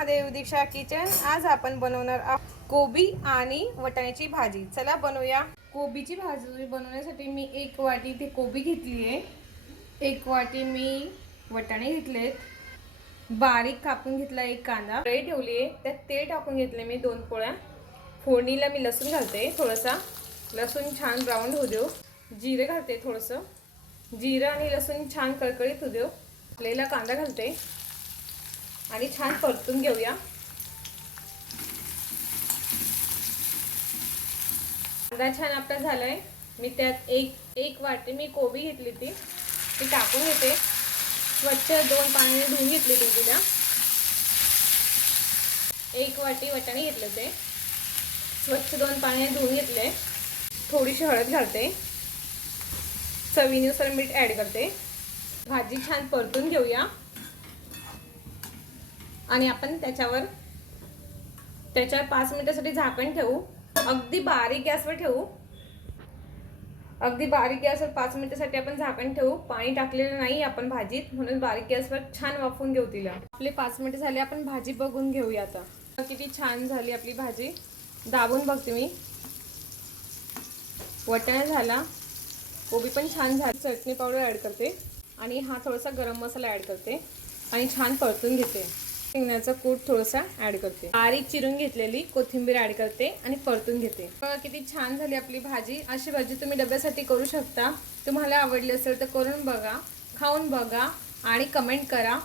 महादेव दीक्षा kitchen. आज आपण बनवणार कोबी आणि वटाण्याची भाजी। चला बनवूया। कोबीची भाजी बनवण्यासाठी मी 1 वाटी इथे कोबी घेतली आहे, 1 वाटी मी वटाणे घेतलेत, बारीक कापून घेतला 1 कांदा, कढई ठेवली आहे, त्यात तेल टाकून घेतले मी 2 पोळ्या। फोडणीला मी लसूण घालते, थोडासा लसूण छान ब्राऊन होऊ देऊ। जिरे घालते, थोडंसं जिरं आणि लसूण छान कळकळीत होऊ देऊ। आपल्याला कांदा घालते आणि छान परतून घेऊया। कांदा छान आपला झालाय, मी त्यात एक वाटी मी कोबी घेतली ती टाकून घेते। स्वच्छ 2 पाण्याने धुवून घेतली तिला। 1 वाटी वटाणे घेतले ते स्वच्छ 2 पाण्याने धुवून घेतले। थोडीशी हळद घालते, चवीनुसार मीठ ऍड करते। भाजी छान परतून घेऊया आणि आपण त्याच्यावर 5 मिनिटांसाठी झाकण ठेवू। अगदी बारीक गॅसवर ठेवू, अगदी बारीक गॅसवर 5 मिनिटांसाठी आपण झाकण ठेवू। पाणी टाकलेलं नाही आपण भाजीत, म्हणून बारीक गॅसवर छान वाफवून घेऊ तिला। आपले 5 मिनिट झाले, आपण भाजी बघून घेऊया आता। किती छान झाली आपली भाजी, दाबून बघते मी। वटाणा झाला, कोबी पण छान झाली। चटणी पावडर ऍड करते आणि हा थोडासा गरम मसाला ऍड करते आणि छान परतून घेते। शेंगण्याचा कूट थोडासा ऍड करते, बारीक चिरून घेतलेली कोथिंबीर ऍड करते आणि परतून घेते। किती छान झाली आपली भाजी। अशी भाजी तुम्ही डब्यासाठी करू शकता। तुम्हाला आवडली असेल तर करून बघा, खाऊन बघा आणि कमेंट करा।